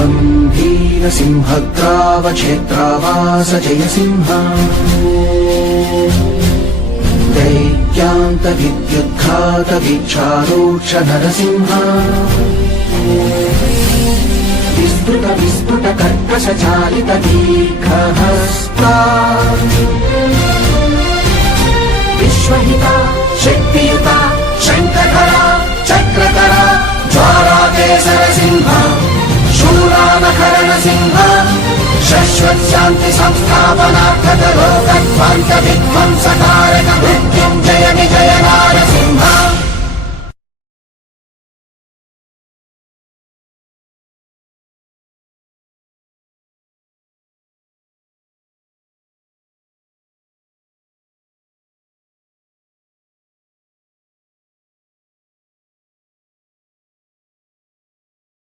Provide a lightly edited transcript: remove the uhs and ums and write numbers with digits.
द्वन्द्वीरसिंहग्रावक्षेत्रावास जय सिंह दैत्यान्तविद्युद्घात वीक्षारोक्ष नरसिंह विस्तृत विस्फुट कर्कश चालित दीर्घहस्ता विश्वहिता शक्तियुता शङ्खधरा चक्रधरा ज्वालाकेसर सिंह शूरानकरण सिंह शाश्वत शांति संस्थापनार्थक लोकध्वंस विध्वंसकारक मृत्युंजय विजय नारसिंह